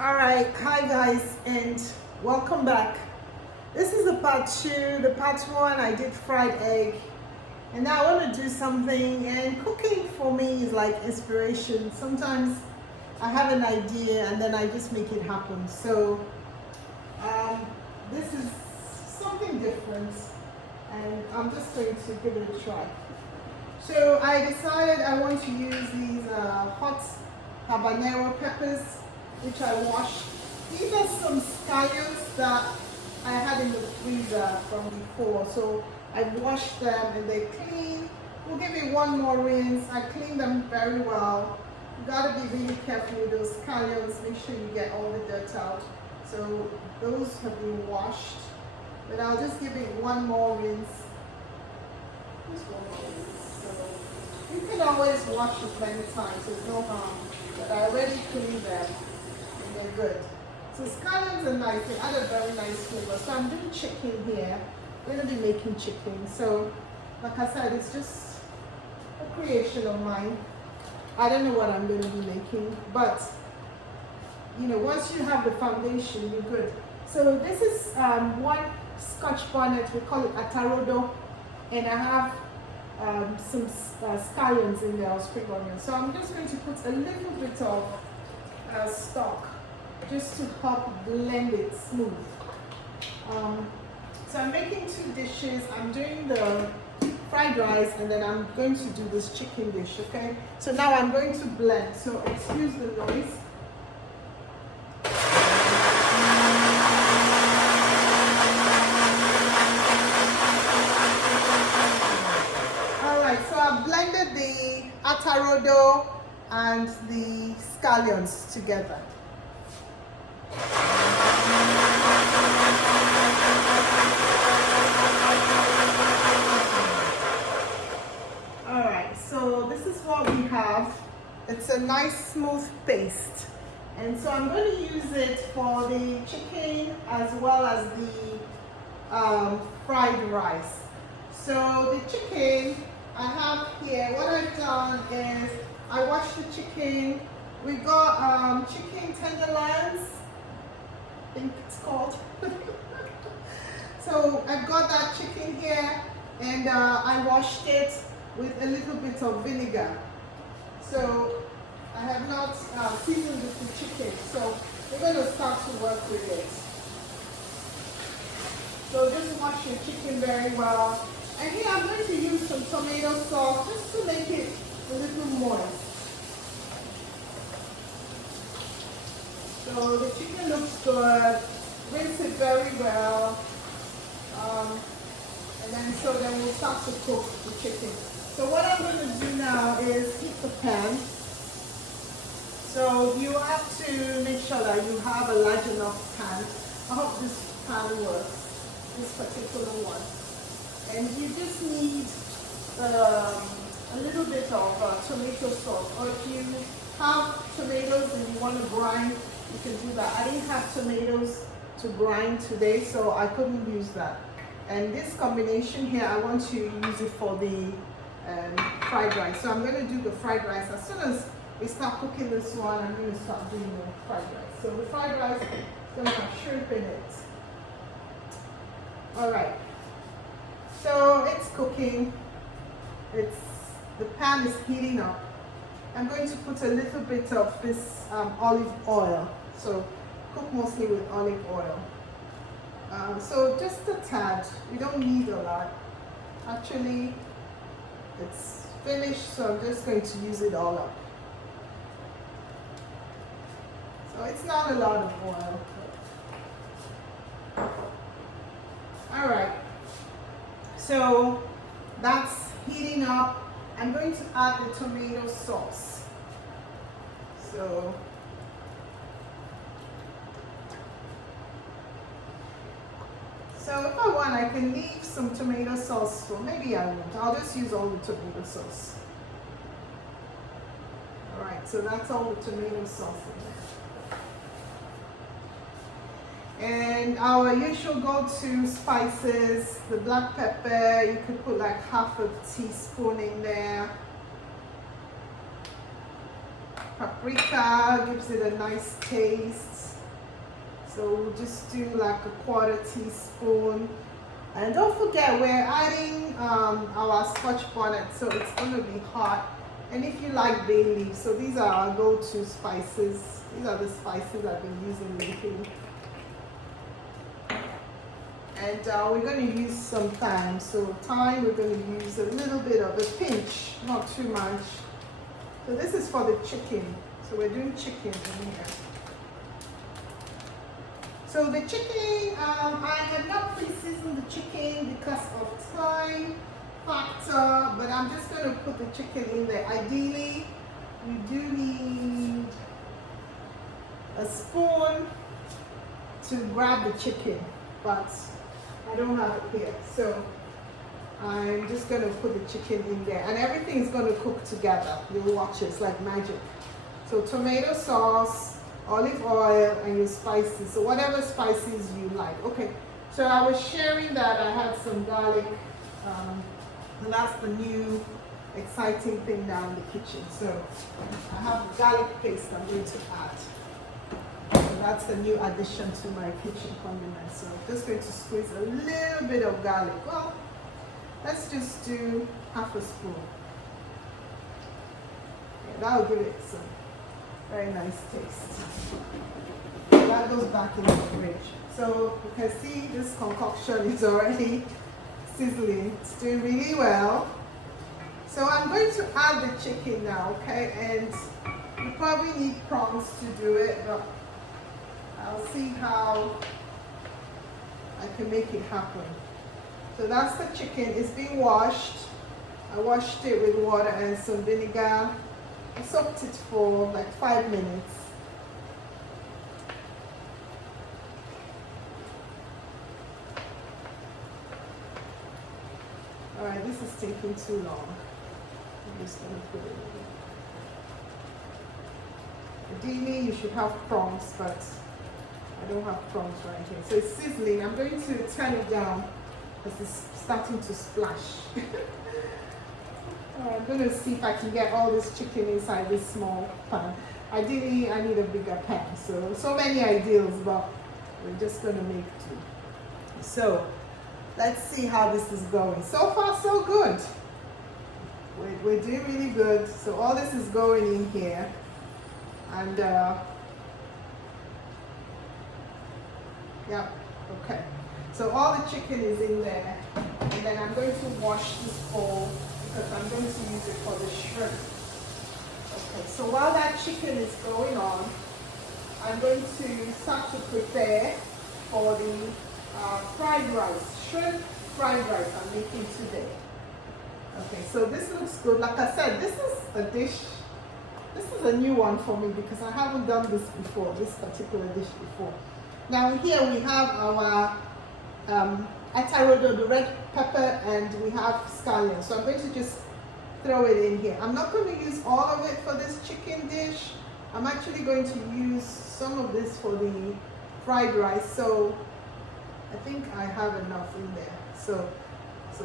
All right, hi guys, and welcome back. This is the part two. The part one, I did fried egg, and now I want to do something. And cooking for me is like inspiration. Sometimes I have an idea and then I just make it happen. So this is something different, and I'm just going to give it a try. So I decided I want to use these hot habanero peppers, which I washed. These are some scallions that I had in the freezer from before. So I washed them and they're clean. We'll give it one more rinse. I cleaned them very well. You gotta be really careful with those scallions. Make sure you get all the dirt out. So those have been washed. But I'll just give it one more rinse. Just one more rinse. So you can always wash it many times. There's no harm. But I already cleaned them. They're good. So scallions are nice. They add a very nice flavor. So I'm doing chicken here. I'm going to be making chicken. So, like I said, it's just a creation of mine. I don't know what I'm going to be making, but you know, once you have the foundation, you're good. So this is one Scotch bonnet. We call it atarodo, and I have some scallions in there, or spring onions. So I'm just going to put a little bit of stock, just to help blend it smooth. So I'm making two dishes. I'm doing the fried rice and then I'm going to do this chicken dish, okay? So now I'm going to blend, so excuse the noise. Alright, so I've blended the atarodo and the scallions together. Alright, so this is what we have. It's a nice smooth paste. And so I'm going to use it for the chicken as well as the fried rice. So the chicken I have here, what I've done is I washed the chicken. We got chicken tenderloins, I think it's called. So I've got that chicken here, and I washed it with a little bit of vinegar. So I have not seasoned with the chicken, so we're going to start to work with it. So just wash your chicken very well. And here I'm going to use some tomato sauce just to make it a little moist. So the chicken looks good. Rinse it very well. And then we'll start to cook the chicken. So what I'm going to do now is heat the pan. So you have to make sure that you have a large enough pan. I hope this pan works, this particular one. And you just need a little bit of tomato sauce. Or if you have tomatoes and you want to grind, you can do that. I didn't have tomatoes to grind today, so I couldn't use that. And this combination here, I want to use it for the fried rice. So I'm going to do the fried rice. As soon as we start cooking this one, I'm going to start doing the fried rice. So the fried rice is going to have shrimp in it. All right. So it's cooking. The pan is heating up. I'm going to put a little bit of this olive oil. So cook mostly with olive oil. So just a tad. We don't need a lot. Actually, it's finished, so I'm just going to use it all up. So it's not a lot of oil. All right. So that's heating up. I'm going to add the tomato sauce. So if I want, I can leave some tomato sauce for, maybe I won't. I'll just use all the tomato sauce. All right, so that's all the tomato sauce in there. And our usual go-to spices, the black pepper, you could put like half a teaspoon in there. Paprika gives it a nice taste. So we'll just do like a quarter teaspoon. And don't forget, we're adding our Scotch bonnet, so it's going to be hot. And if you like bay leaf, so these are our go-to spices. These are the spices I've been using lately. And we're going to use some thyme. So thyme, we're going to use a little bit of a pinch, not too much. So this is for the chicken. So we're doing chicken in here. So the chicken, I have not pre-seasoned the chicken because of time factor, but I'm just going to put the chicken in there. Ideally, we do need a spoon to grab the chicken, but I don't have it here. So I'm just going to put the chicken in there, and everything is going to cook together. You'll watch it, it's like magic. So tomato sauce, olive oil, and your spices. So whatever spices you like. Okay, so I was sharing that I had some garlic. And that's the new exciting thing now in the kitchen. So I have garlic paste I'm going to add. So that's the new addition to my kitchen condiment. So I'm just going to squeeze a little bit of garlic. Well, let's just do half a spoon. Yeah, that'll give it some very nice taste. That goes back in the fridge. So you can see this concoction is already sizzling. It's doing really well. So I'm going to add the chicken now, okay? And you probably need prawns to do it, but I'll see how I can make it happen. So that's the chicken. It's been washed. I washed it with water and some vinegar. I soaked it for like 5 minutes. Alright, this is taking too long. I'm just going to put it in. Ideally, you should have prawns, but I don't have prawns right here. So it's sizzling. I'm going to turn it down because it's starting to splash. I'm going to see if I can get all this chicken inside this small pan. Ideally, I need a bigger pan. So many ideals, but we're just going to make do. So let's see how this is going. So far, so good. We're doing really good. So all this is going in here. And, yeah, okay. So all the chicken is in there. And then I'm going to wash this bowl because I'm going to use it for the shrimp. Okay, so while that chicken is going on, I'm going to start to prepare for the fried rice, shrimp fried rice I'm making today. Okay, so this looks good. Like I said, this is a dish, this is a new one for me because I haven't done this before, this particular dish before. Now here we have our atarodo, the red pepper, and we have scallion. So I'm going to just throw it in here. I'm not going to use all of it for this chicken dish. I'm actually going to use some of this for the fried rice. So I think I have enough in there. So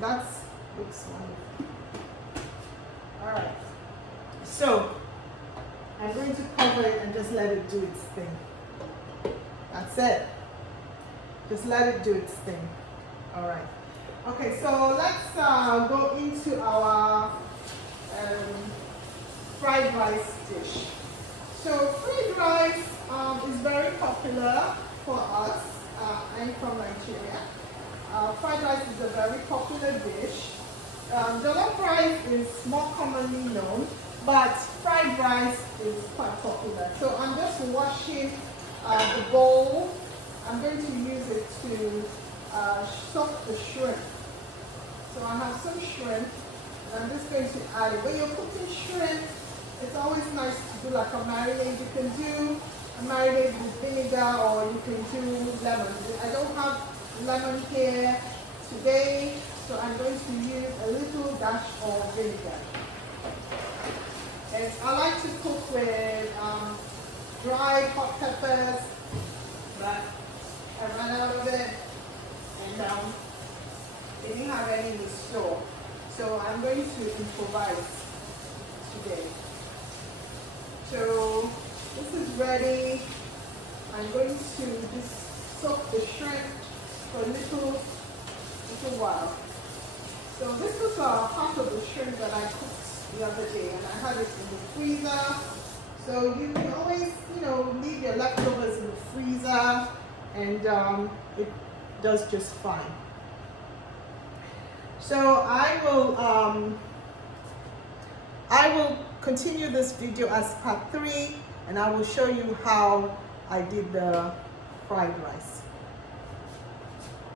that's looks wonderful. All right. So I'm going to cover it and just let it do its thing. That's it. Just let it do its thing. All right. Okay, so let's go into our fried rice dish. So fried rice is very popular for us. I'm from Nigeria. Fried rice is a very popular dish. Jollof rice is more commonly known, but fried rice is quite popular. So I'm just washing the bowl. I'm going to use it to soak the shrimp. So I have some shrimp, and I'm just going to add it. When you're cooking shrimp, it's always nice to do like a marinade. You can do a marinade with vinegar, or you can do lemon. I don't have lemon here today, so I'm going to use a little dash of vinegar. And I like to cook with dried hot peppers, but I ran out of it, and they didn't have any in the store. So I'm going to improvise today. So this is ready. I'm going to just soak the shrimp for a little while. So this was half of the shrimp that I cooked the other day, and I had it in the freezer. So you can always, leave your leftovers in the freezer, and it does just fine. So I will continue this video as part 3, and I will show you how I did the fried rice.